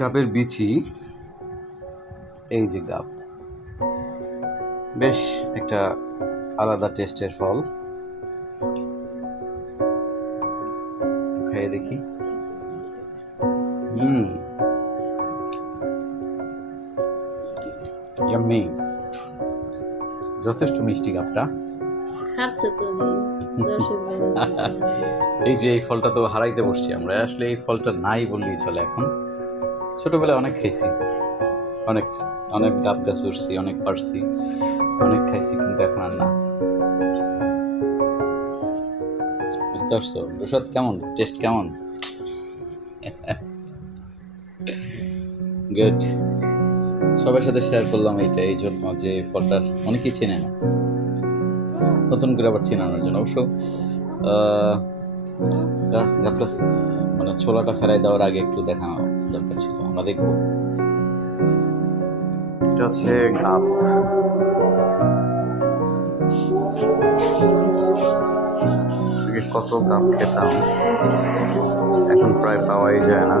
গাবের বিচি। এই যে গাব বেশ একটা আলাদা টেস্টের ফল। খেয়ে দেখি। হুম। ইয়াম্মি যথেষ্ট মিষ্টি গাবটা এই যে এই ফলটা তো হারাইতে বসছি আমরা। আসলে এই ফলটা নাই বললেই চলে এখন। ছোটবেলায় অনেক খেয়েছি অনেক অনেক গাব গাছ উঠছি অনেক পারছি অনেক খাইছি কিন্তু এখন আর না। বুঝতে পারছ? প্রসাদ কেমন? টেস্ট কেমন? গুড সবার সাথে শেয়ার করলাম এইটা এই জন্য যে ফলটা অনেকেই চেনে না। নতুন করে আবার চেনানোর জন্য। অবশ্য আহ, গা- মানে ছোলাটা ফেরাই দেওয়ার আগে একটু দেখানো দরকার ছিল। আমরা দেখব। এটা হচ্ছে গাব কত গাব খেতাম? এখন প্রায় পাওয়াই যায় না।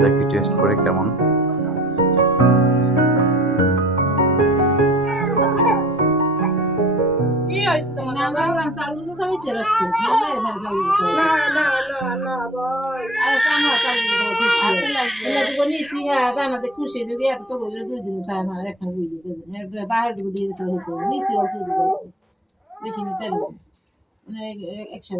দেখি টেস্ট করে কেমন। কি হইছে তো খুশি যদি এত তো দুই দিন তা না এখন বুঝি দেবেন বাইরে দিকে দিয়ে দিতে হতো নিছি অল্প বেশি নিতে একশো